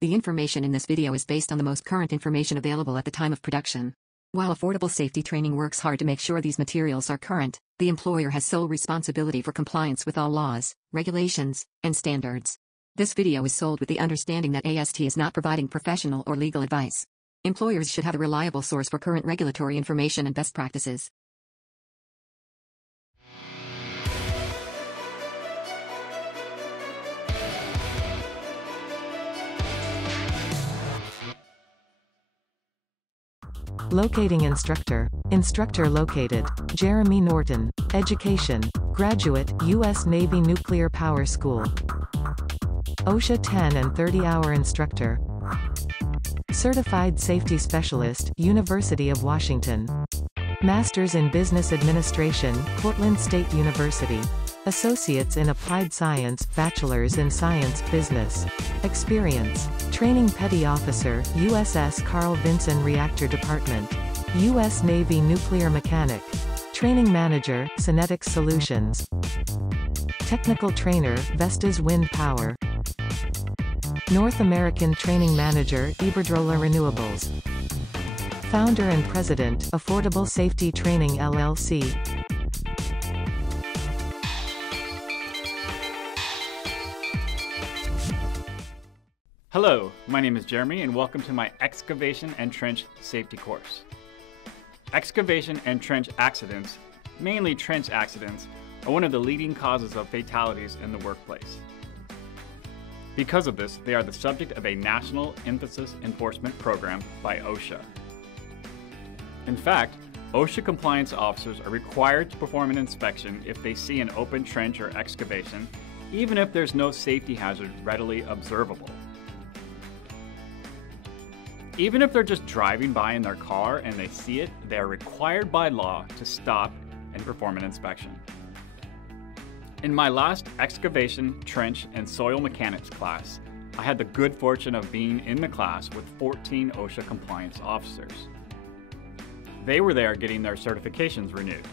The information in this video is based on the most current information available at the time of production. While affordable safety training works hard to make sure these materials are current, the employer has sole responsibility for compliance with all laws, regulations, and standards. This video is sold with the understanding that AST is not providing professional or legal advice. Employers should have a reliable source for current regulatory information and best practices. Locating instructor. Instructor located, Jeremy Norton. Education, graduate, U.S. Navy Nuclear Power School. OSHA 10 and 30-hour instructor. Certified Safety Specialist, University of Washington. Masters in Business Administration, Portland State University. Associates in Applied Science, Bachelors in Science, Business. Experience. Training Petty Officer, USS Carl Vinson Reactor Department. U.S. Navy Nuclear Mechanic. Training Manager, Synetics Solutions. Technical Trainer, Vestas Wind Power. North American Training Manager, Iberdrola Renewables. Founder and President, Affordable Safety Training LLC. Hello, my name is Jeremy and welcome to my Excavation and Trench Safety course. Excavation and trench accidents, mainly trench accidents, are one of the leading causes of fatalities in the workplace. Because of this, they are the subject of a National Emphasis Enforcement Program by OSHA. In fact, OSHA compliance officers are required to perform an inspection if they see an open trench or excavation, even if there's no safety hazard readily observable. Even if they're just driving by in their car and they see it, they are required by law to stop and perform an inspection. In my last excavation, trench, and soil mechanics class, I had the good fortune of being in the class with 14 OSHA compliance officers. They were there getting their certifications renewed.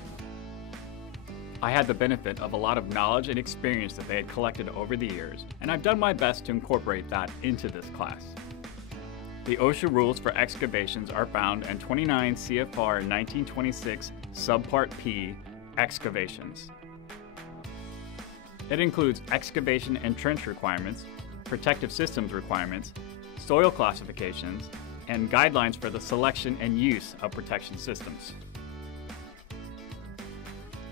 I had the benefit of a lot of knowledge and experience that they had collected over the years, and I've done my best to incorporate that into this class. The OSHA rules for excavations are found in 29 CFR 1926 Subpart P, Excavations. It includes excavation and trench requirements, protective systems requirements, soil classifications, and guidelines for the selection and use of protection systems.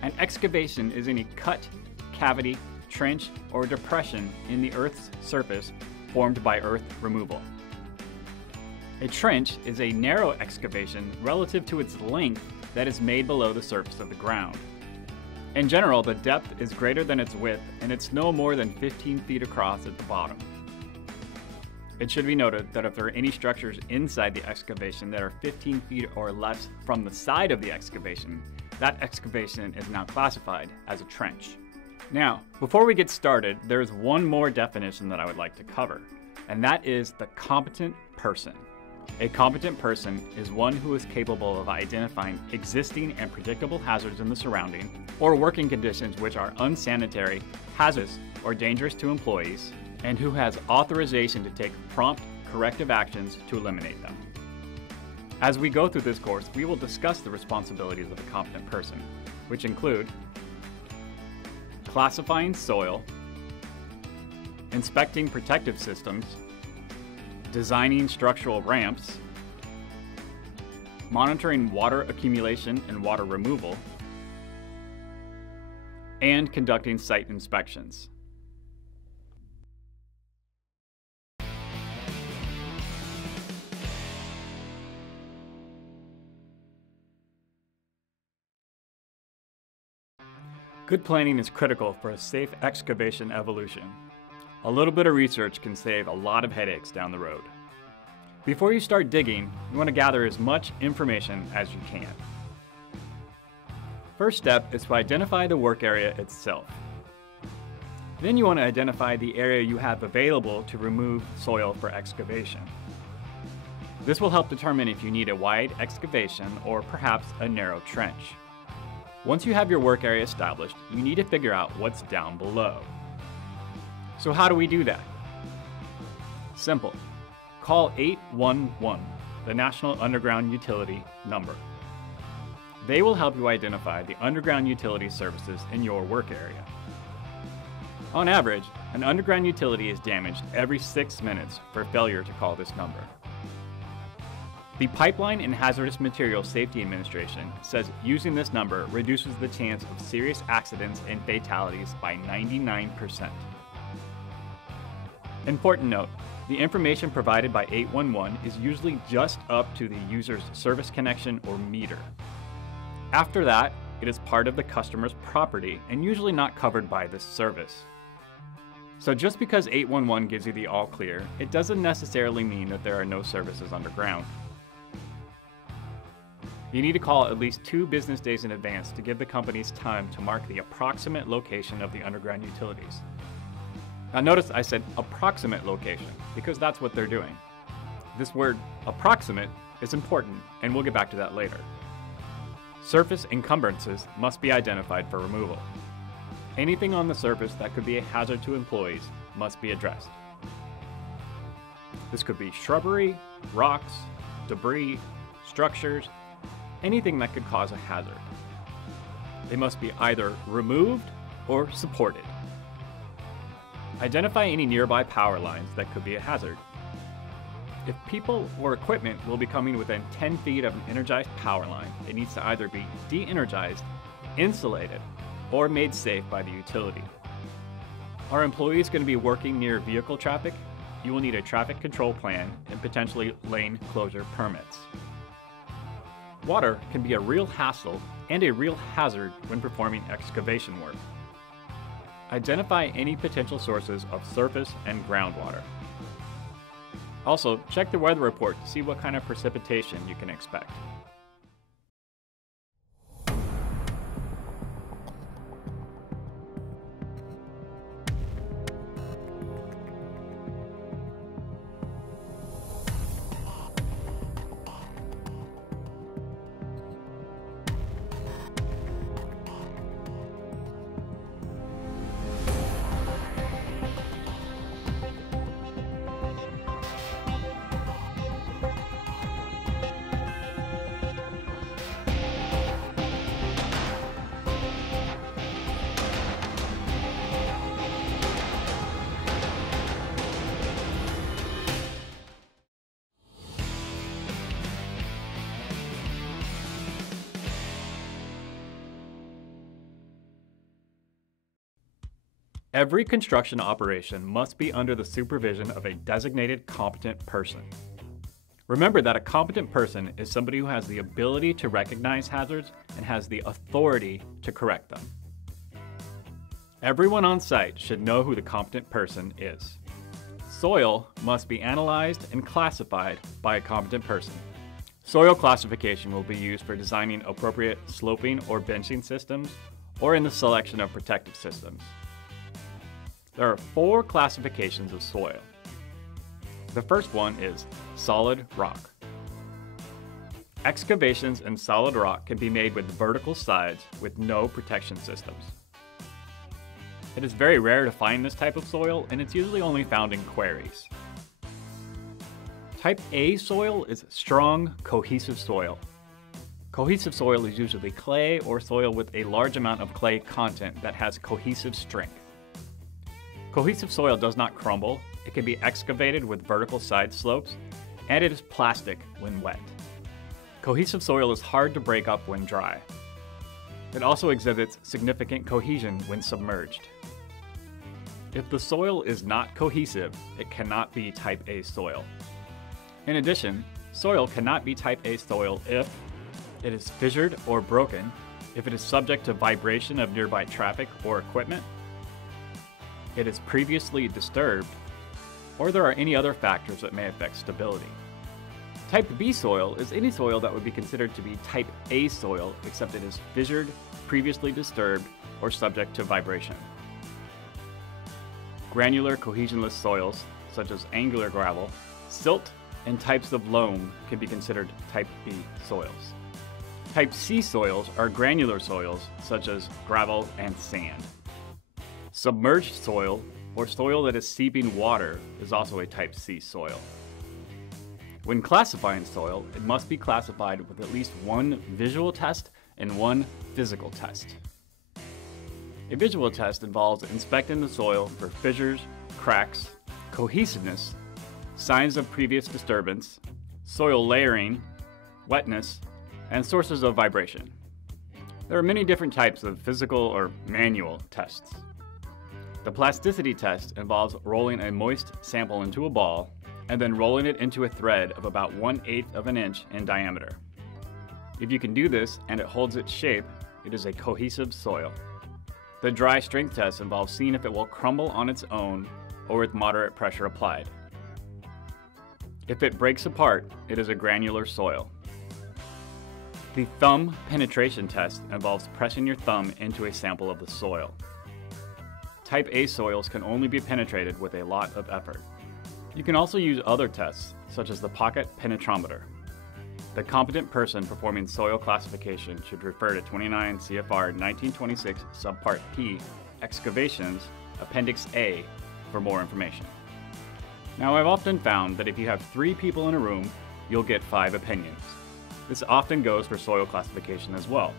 An excavation is any cut, cavity, trench, or depression in the Earth's surface formed by earth removal. A trench is a narrow excavation relative to its length that is made below the surface of the ground. In general, the depth is greater than its width, and it's no more than 15 feet across at the bottom. It should be noted that if there are any structures inside the excavation that are 15 feet or less from the side of the excavation, that excavation is now classified as a trench. Now, before we get started, there is one more definition that I would like to cover, and that is the competent person. A competent person is one who is capable of identifying existing and predictable hazards in the surrounding or working conditions which are unsanitary, hazardous, or dangerous to employees, and who has authorization to take prompt corrective actions to eliminate them. As we go through this course, we will discuss the responsibilities of a competent person, which include classifying soil, inspecting protective systems, designing structural ramps, monitoring water accumulation and water removal, and conducting site inspections. Good planning is critical for a safe excavation evolution. A little bit of research can save a lot of headaches down the road. Before you start digging, you want to gather as much information as you can. First step is to identify the work area itself. Then you want to identify the area you have available to remove soil for excavation. This will help determine if you need a wide excavation or perhaps a narrow trench. Once you have your work area established, you need to figure out what's down below. So how do we do that? Simple. call 811, the National Underground Utility number. They will help you identify the underground utility services in your work area. On average, an underground utility is damaged every 6 minutes for failure to call this number. The Pipeline and Hazardous Materials Safety Administration says using this number reduces the chance of serious accidents and fatalities by 99%. Important note, the information provided by 811 is usually just up to the user's service connection or meter. After that, it is part of the customer's property and usually not covered by this service. So just because 811 gives you the all clear, it doesn't necessarily mean that there are no services underground. You need to call at least 2 business days in advance to give the companies time to mark the approximate location of the underground utilities. Now notice I said approximate location, because that's what they're doing. This word approximate is important, and we'll get back to that later. Surface encumbrances must be identified for removal. Anything on the surface that could be a hazard to employees must be addressed. This could be shrubbery, rocks, debris, structures, anything that could cause a hazard. They must be either removed or supported. Identify any nearby power lines that could be a hazard. If people or equipment will be coming within 10 feet of an energized power line, it needs to either be de-energized, insulated, or made safe by the utility. Are employees going to be working near vehicle traffic? You will need a traffic control plan and potentially lane closure permits. Water can be a real hassle and a real hazard when performing excavation work. Identify any potential sources of surface and groundwater. Also, check the weather report to see what kind of precipitation you can expect. Every construction operation must be under the supervision of a designated competent person. Remember that a competent person is somebody who has the ability to recognize hazards and has the authority to correct them. Everyone on site should know who the competent person is. Soil must be analyzed and classified by a competent person. Soil classification will be used for designing appropriate sloping or benching systems or in the selection of protective systems. There are 4 classifications of soil. The first one is solid rock. Excavations in solid rock can be made with vertical sides with no protection systems. It is very rare to find this type of soil, and it's usually only found in quarries. Type A soil is strong, cohesive soil. Cohesive soil is usually clay or soil with a large amount of clay content that has cohesive strength. Cohesive soil does not crumble, it can be excavated with vertical side slopes, and it is plastic when wet. Cohesive soil is hard to break up when dry. It also exhibits significant cohesion when submerged. If the soil is not cohesive, it cannot be type A soil. In addition, soil cannot be type A soil if it is fissured or broken, if it is subject to vibration of nearby traffic or equipment, it is previously disturbed, or there are any other factors that may affect stability. Type B soil is any soil that would be considered to be type A soil, except it is fissured, previously disturbed, or subject to vibration. Granular cohesionless soils, such as angular gravel, silt, and types of loam can be considered type B soils. Type C soils are granular soils, such as gravel and sand. Submerged soil, or soil that is seeping water, is also a type C soil. When classifying soil, it must be classified with at least one visual test and one physical test. A visual test involves inspecting the soil for fissures, cracks, cohesiveness, signs of previous disturbance, soil layering, wetness, and sources of vibration. There are many different types of physical or manual tests. The plasticity test involves rolling a moist sample into a ball and then rolling it into a thread of about 1/8 of an inch in diameter. If you can do this and it holds its shape, it is a cohesive soil. The dry strength test involves seeing if it will crumble on its own or with moderate pressure applied. If it breaks apart, it is a granular soil. The thumb penetration test involves pressing your thumb into a sample of the soil. Type A soils can only be penetrated with a lot of effort. You can also use other tests, such as the pocket penetrometer. The competent person performing soil classification should refer to 29 CFR 1926 Subpart P, Excavations, Appendix A, for more information. Now, I've often found that if you have 3 people in a room, you'll get 5 opinions. This often goes for soil classification as well.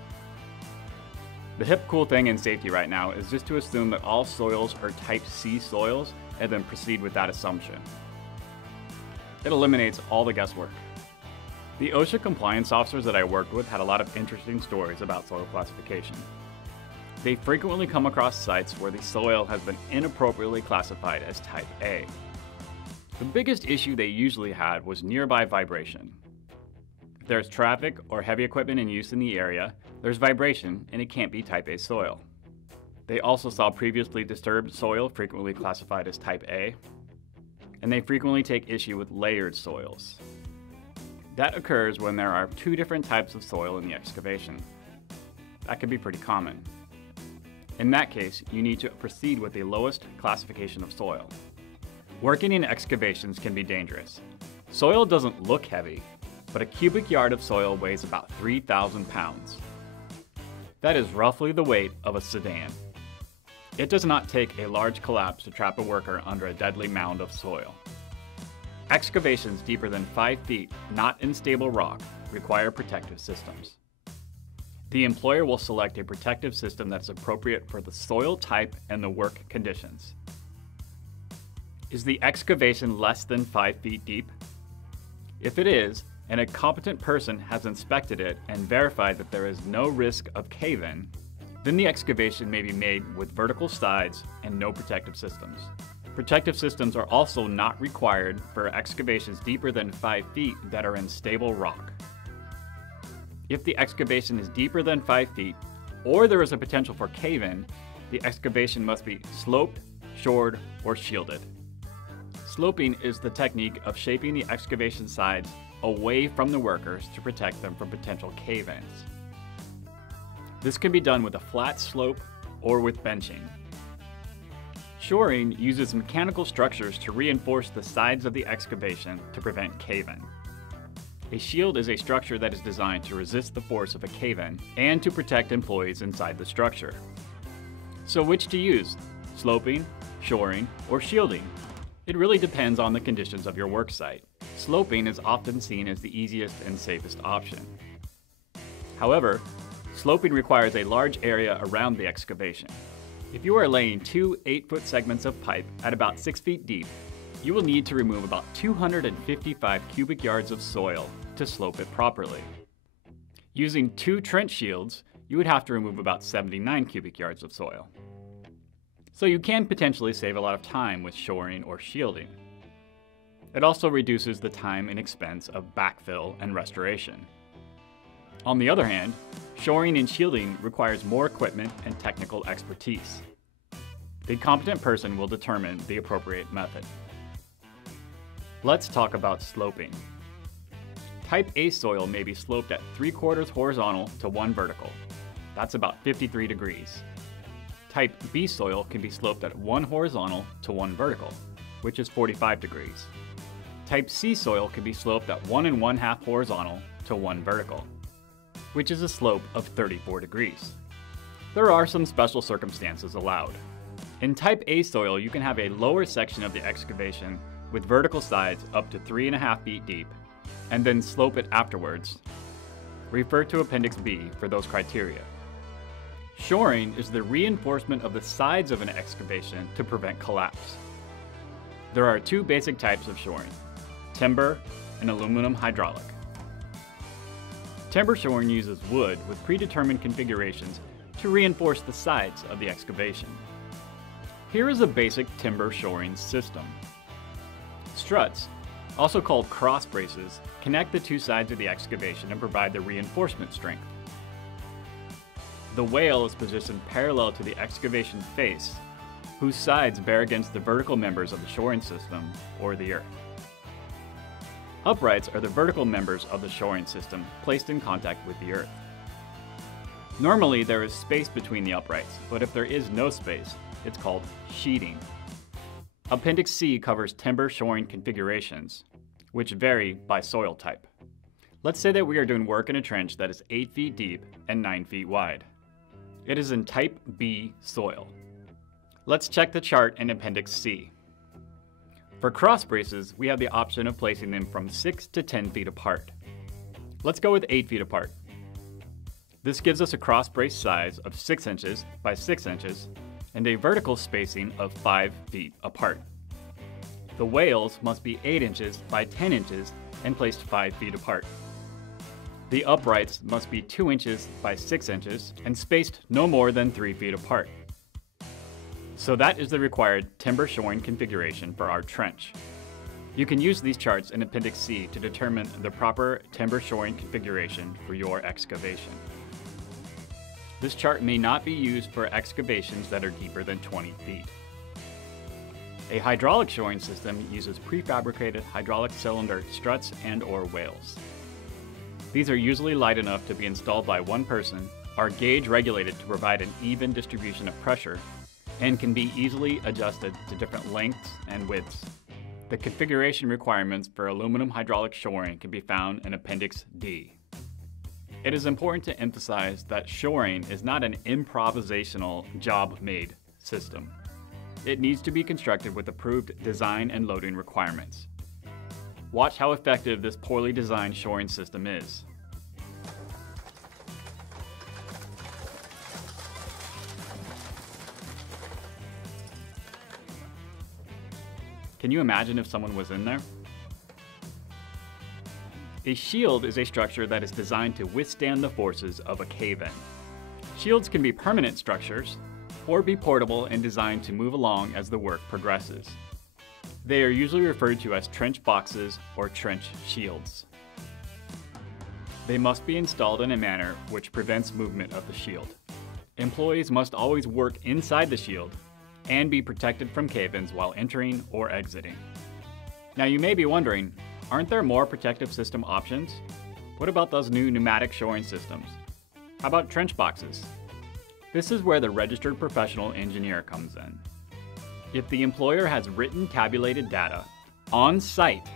The hip cool thing in safety right now is just to assume that all soils are type C soils and then proceed with that assumption. It eliminates all the guesswork. The OSHA compliance officers that I worked with had a lot of interesting stories about soil classification. They frequently come across sites where the soil has been inappropriately classified as type A. The biggest issue they usually had was nearby vibration. If there's traffic or heavy equipment in use in the area, there's vibration and it can't be type A soil. They also saw previously disturbed soil frequently classified as type A, and they frequently take issue with layered soils. That occurs when there are 2 different types of soil in the excavation. That can be pretty common. In that case, you need to proceed with the lowest classification of soil. Working in excavations can be dangerous. Soil doesn't look heavy, but a cubic yard of soil weighs about 3,000 pounds. That is roughly the weight of a sedan. It does not take a large collapse to trap a worker under a deadly mound of soil. Excavations deeper than 5 feet, not in stable rock, require protective systems. The employer will select a protective system that is appropriate for the soil type and the work conditions. Is the excavation less than 5 feet deep? If it is, and a competent person has inspected it and verified that there is no risk of cave-in, then the excavation may be made with vertical sides and no protective systems. Protective systems are also not required for excavations deeper than 5 feet that are in stable rock. If the excavation is deeper than 5 feet, or there is a potential for cave-in, the excavation must be sloped, shored, or shielded. Sloping is the technique of shaping the excavation sides away from the workers to protect them from potential cave-ins. This can be done with a flat slope or with benching. Shoring uses mechanical structures to reinforce the sides of the excavation to prevent cave-in. A shield is a structure that is designed to resist the force of a cave-in and to protect employees inside the structure. So which to use? Sloping, shoring, or shielding? It really depends on the conditions of your work site. Sloping is often seen as the easiest and safest option. However, sloping requires a large area around the excavation. If you are laying 2 8-foot segments of pipe at about 6 feet deep, you will need to remove about 255 cubic yards of soil to slope it properly. Using 2 trench shields, you would have to remove about 79 cubic yards of soil. So you can potentially save a lot of time with shoring or shielding. It also reduces the time and expense of backfill and restoration. On the other hand, shoring and shielding requires more equipment and technical expertise. The competent person will determine the appropriate method. Let's talk about sloping. Type A soil may be sloped at 3/4 horizontal to 1 vertical. That's about 53 degrees. Type B soil can be sloped at 1 horizontal to 1 vertical, which is 45 degrees. Type C soil can be sloped at 1 1/2 horizontal to 1 vertical, which is a slope of 34 degrees. There are some special circumstances allowed. In Type A soil, you can have a lower section of the excavation with vertical sides up to 3.5 feet deep and then slope it afterwards, refer to Appendix B for those criteria. Shoring is the reinforcement of the sides of an excavation to prevent collapse. There are two basic types of shoring: timber and aluminum hydraulic. Timber shoring uses wood with predetermined configurations to reinforce the sides of the excavation. Here is a basic timber shoring system. Struts, also called cross braces, connect the two sides of the excavation and provide the reinforcement strength. The wale is positioned parallel to the excavation face, whose sides bear against the vertical members of the shoring system or the earth. Uprights are the vertical members of the shoring system placed in contact with the earth. Normally there is space between the uprights, but if there is no space, it's called sheeting. Appendix C covers timber shoring configurations, which vary by soil type. Let's say that we are doing work in a trench that is 8 feet deep and 9 feet wide. It is in Type B soil. Let's check the chart in Appendix C. For cross braces, we have the option of placing them from 6 to 10 feet apart. Let's go with 8 feet apart. This gives us a cross brace size of 6 inches by 6 inches and a vertical spacing of 5 feet apart. The wales must be 8 inches by 10 inches and placed 5 feet apart. The uprights must be 2 inches by 6 inches and spaced no more than 3 feet apart. So that is the required timber shoring configuration for our trench. You can use these charts in Appendix C to determine the proper timber shoring configuration for your excavation. This chart may not be used for excavations that are deeper than 20 feet. A hydraulic shoring system uses prefabricated hydraulic cylinder struts and/or wales. These are usually light enough to be installed by one person, are gauge regulated to provide an even distribution of pressure, and can be easily adjusted to different lengths and widths. The configuration requirements for aluminum hydraulic shoring can be found in Appendix D. It is important to emphasize that shoring is not an improvisational, job-made system. It needs to be constructed with approved design and loading requirements. Watch how effective this poorly designed shoring system is. Can you imagine if someone was in there? A shield is a structure that is designed to withstand the forces of a cave-in. Shields can be permanent structures or be portable and designed to move along as the work progresses. They are usually referred to as trench boxes or trench shields. They must be installed in a manner which prevents movement of the shield. Employees must always work inside the shield and be protected from cave-ins while entering or exiting. Now you may be wondering, aren't there more protective system options? What about those new pneumatic shoring systems? How about trench boxes? This is where the registered professional engineer comes in. If the employer has written tabulated data on site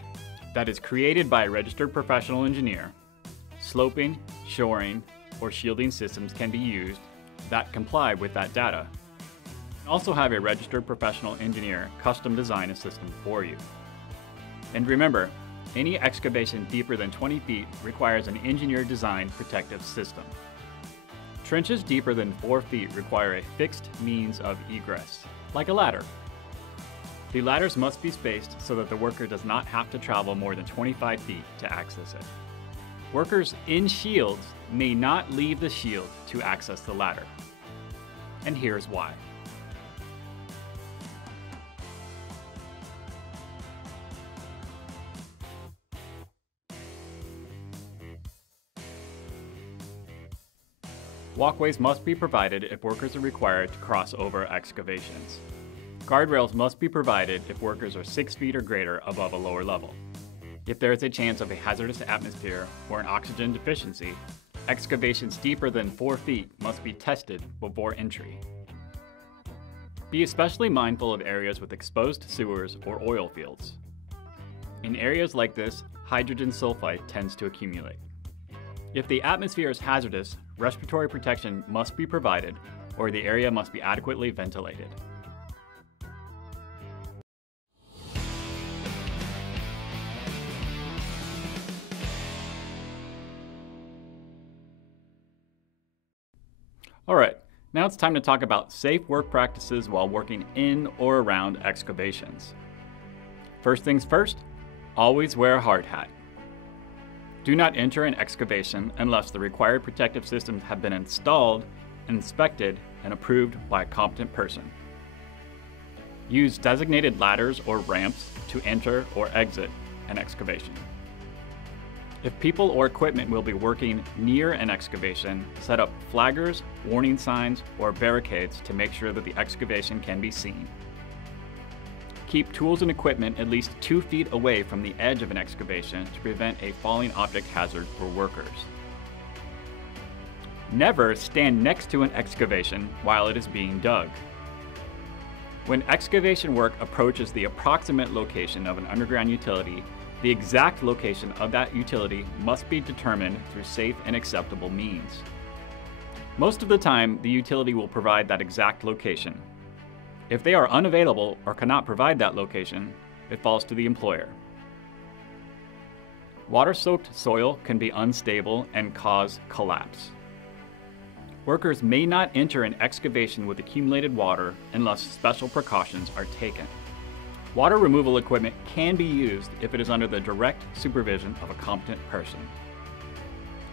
that is created by a registered professional engineer, sloping, shoring, or shielding systems can be used that comply with that data. Also have a registered professional engineer custom design a system for you. And remember, any excavation deeper than 20 feet requires an engineer-designed protective system. Trenches deeper than 4 feet require a fixed means of egress, like a ladder. The ladders must be spaced so that the worker does not have to travel more than 25 feet to access it. Workers in shields may not leave the shield to access the ladder. And here's why. Walkways must be provided if workers are required to cross over excavations. Guardrails must be provided if workers are 6 feet or greater above a lower level. If there is a chance of a hazardous atmosphere or an oxygen deficiency, excavations deeper than 4 feet must be tested before entry. Be especially mindful of areas with exposed sewers or oil fields. In areas like this, hydrogen sulfide tends to accumulate. If the atmosphere is hazardous, respiratory protection must be provided, or the area must be adequately ventilated. Alright, now it's time to talk about safe work practices while working in or around excavations. First things first, always wear a hard hat. Do not enter an excavation unless the required protective systems have been installed, inspected, and approved by a competent person. Use designated ladders or ramps to enter or exit an excavation. If people or equipment will be working near an excavation, set up flaggers, warning signs, or barricades to make sure that the excavation can be seen. Keep tools and equipment at least 2 feet away from the edge of an excavation to prevent a falling object hazard for workers. Never stand next to an excavation while it is being dug. When excavation work approaches the approximate location of an underground utility, the exact location of that utility must be determined through safe and acceptable means. Most of the time, the utility will provide that exact location. If they are unavailable or cannot provide that location, it falls to the employer. Water-soaked soil can be unstable and cause collapse. Workers may not enter an excavation with accumulated water unless special precautions are taken. Water removal equipment can be used if it is under the direct supervision of a competent person.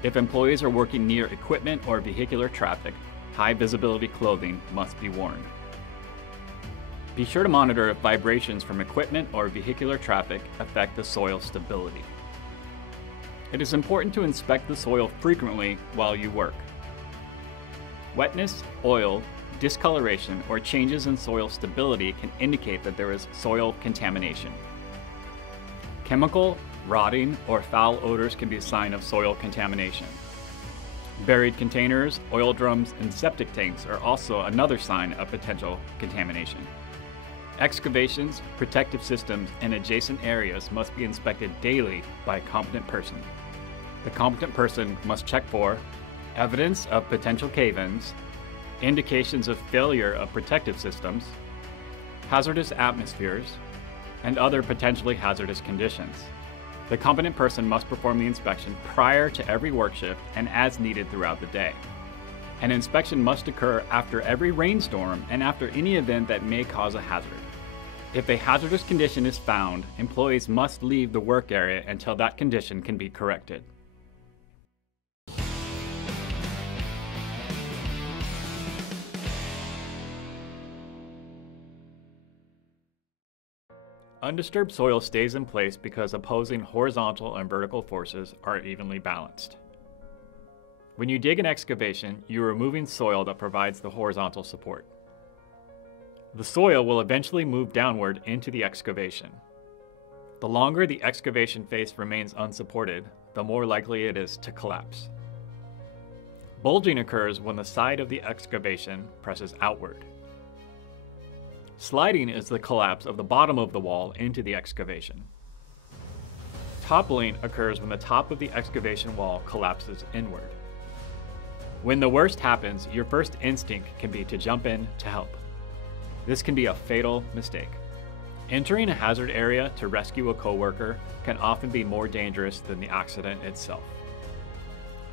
If employees are working near equipment or vehicular traffic, high visibility clothing must be worn. Be sure to monitor if vibrations from equipment or vehicular traffic affect the soil stability. It is important to inspect the soil frequently while you work. Wetness, oil, discoloration, or changes in soil stability can indicate that there is soil contamination. Chemical, rotting, or foul odors can be a sign of soil contamination. Buried containers, oil drums, and septic tanks are also another sign of potential contamination. Excavations, protective systems, and adjacent areas must be inspected daily by a competent person. The competent person must check for evidence of potential cave-ins, indications of failure of protective systems, hazardous atmospheres, and other potentially hazardous conditions. The competent person must perform the inspection prior to every work shift and as needed throughout the day. An inspection must occur after every rainstorm and after any event that may cause a hazard. If a hazardous condition is found, employees must leave the work area until that condition can be corrected. Undisturbed soil stays in place because opposing horizontal and vertical forces are evenly balanced. When you dig an excavation, you are removing soil that provides the horizontal support. The soil will eventually move downward into the excavation. The longer the excavation face remains unsupported, the more likely it is to collapse. Bulging occurs when the side of the excavation presses outward. Sliding is the collapse of the bottom of the wall into the excavation. Toppling occurs when the top of the excavation wall collapses inward. When the worst happens, your first instinct can be to jump in to help. This can be a fatal mistake. Entering a hazard area to rescue a coworker can often be more dangerous than the accident itself.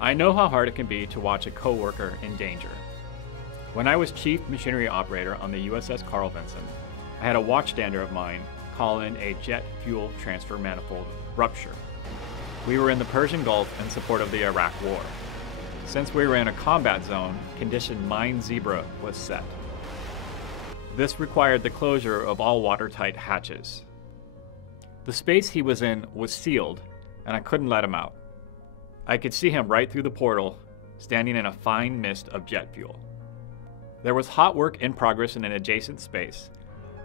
I know how hard it can be to watch a coworker in danger. When I was chief machinery operator on the USS Carl Vinson, I had a watchstander of mine call in a jet fuel transfer manifold rupture. We were in the Persian Gulf in support of the Iraq War. Since we were in a combat zone, condition Mine Zebra was set. This required the closure of all watertight hatches. The space he was in was sealed, and I couldn't let him out. I could see him right through the portal, standing in a fine mist of jet fuel. There was hot work in progress in an adjacent space,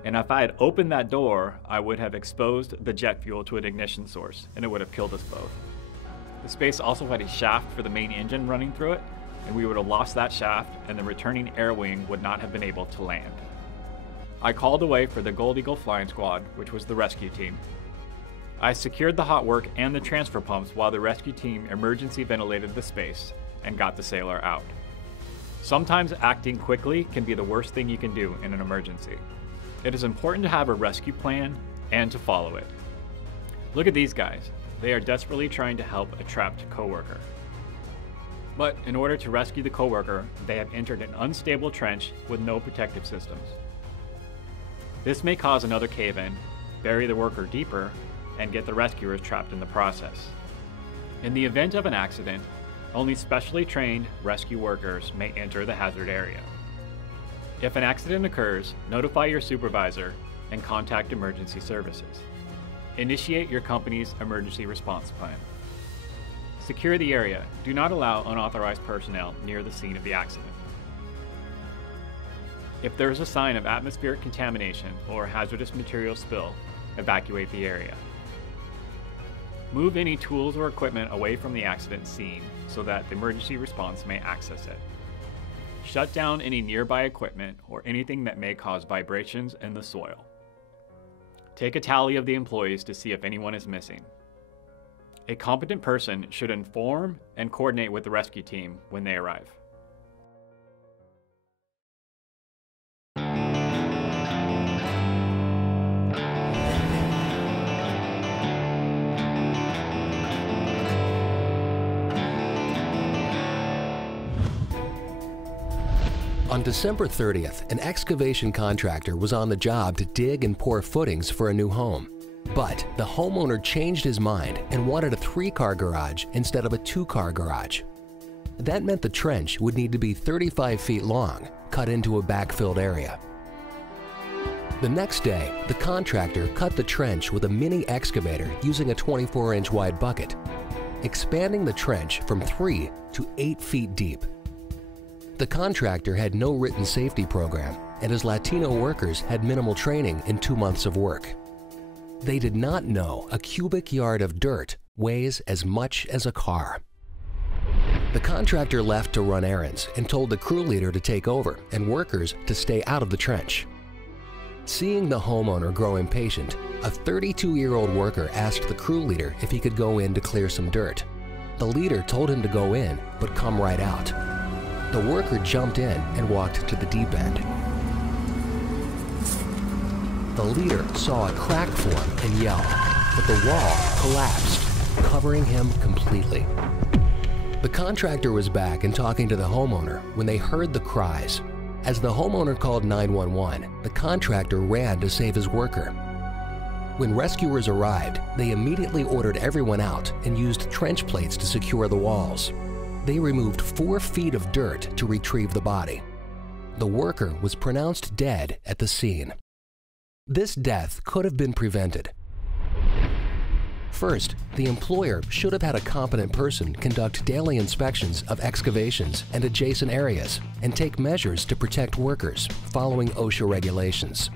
and if I had opened that door, I would have exposed the jet fuel to an ignition source, and it would have killed us both. The space also had a shaft for the main engine running through it, and we would have lost that shaft, and the returning air wing would not have been able to land. I called away for the Gold Eagle Flying Squad, which was the rescue team. I secured the hot work and the transfer pumps while the rescue team emergency ventilated the space and got the sailor out. Sometimes acting quickly can be the worst thing you can do in an emergency. It is important to have a rescue plan and to follow it. Look at these guys. They are desperately trying to help a trapped coworker. But in order to rescue the coworker, they have entered an unstable trench with no protective systems. This may cause another cave-in, bury the worker deeper, and get the rescuers trapped in the process. In the event of an accident, only specially trained rescue workers may enter the hazard area. If an accident occurs, notify your supervisor and contact emergency services. Initiate your company's emergency response plan. Secure the area. Do not allow unauthorized personnel near the scene of the accident. If there is a sign of atmospheric contamination or hazardous material spill, evacuate the area. Move any tools or equipment away from the accident scene so that the emergency response may access it. Shut down any nearby equipment or anything that may cause vibrations in the soil. Take a tally of the employees to see if anyone is missing. A competent person should inform and coordinate with the rescue team when they arrive. On December 30th, an excavation contractor was on the job to dig and pour footings for a new home. But the homeowner changed his mind and wanted a 3-car garage instead of a 2-car garage. That meant the trench would need to be 35 feet long, cut into a backfilled area. The next day, the contractor cut the trench with a mini excavator using a 24-inch wide bucket, expanding the trench from 3 to 8 feet deep. The contractor had no written safety program, and his Latino workers had minimal training in 2 months of work. They did not know a cubic yard of dirt weighs as much as a car. The contractor left to run errands and told the crew leader to take over and workers to stay out of the trench. Seeing the homeowner grow impatient, a 32-year-old worker asked the crew leader if he could go in to clear some dirt. The leader told him to go in, but come right out. The worker jumped in and walked to the deep end. The leader saw a crack form and yelled, but the wall collapsed, covering him completely. The contractor was back and talking to the homeowner when they heard the cries. As the homeowner called 911, the contractor ran to save his worker. When rescuers arrived, they immediately ordered everyone out and used trench plates to secure the walls. They removed 4 feet of dirt to retrieve the body. The worker was pronounced dead at the scene. This death could have been prevented. First, the employer should have had a competent person conduct daily inspections of excavations and adjacent areas and take measures to protect workers following OSHA regulations.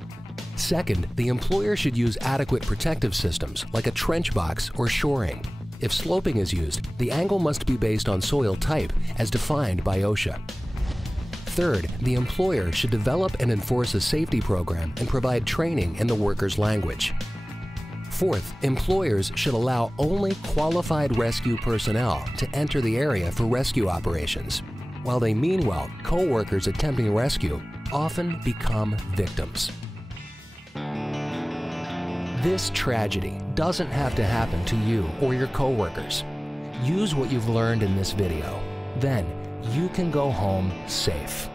Second, the employer should use adequate protective systems like a trench box or shoring. If sloping is used, the angle must be based on soil type as defined by OSHA. Third, the employer should develop and enforce a safety program and provide training in the worker's language. Fourth, employers should allow only qualified rescue personnel to enter the area for rescue operations, while they mean well, co-workers attempting rescue often become victims. This tragedy doesn't have to happen to you or your co-workers. Use what you've learned in this video. Then you can go home safe.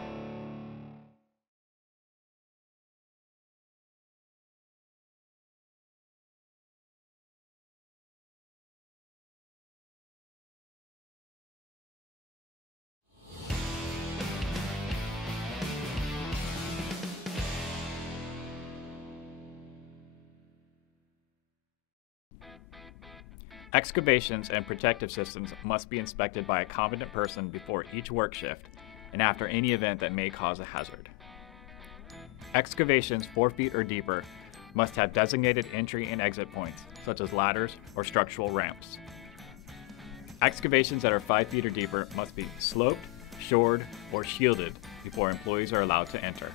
Excavations and protective systems must be inspected by a competent person before each work shift and after any event that may cause a hazard. Excavations 4 feet or deeper must have designated entry and exit points, such as ladders or structural ramps. Excavations that are 5 feet or deeper must be sloped, shored, or shielded before employees are allowed to enter.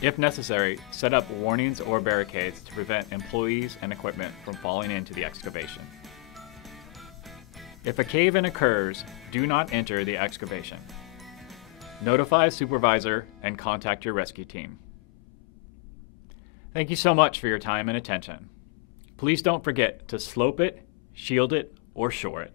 If necessary, set up warnings or barricades to prevent employees and equipment from falling into the excavation. If a cave-in occurs, do not enter the excavation. Notify a supervisor and contact your rescue team. Thank you so much for your time and attention. Please don't forget to slope it, shield it, or shore it.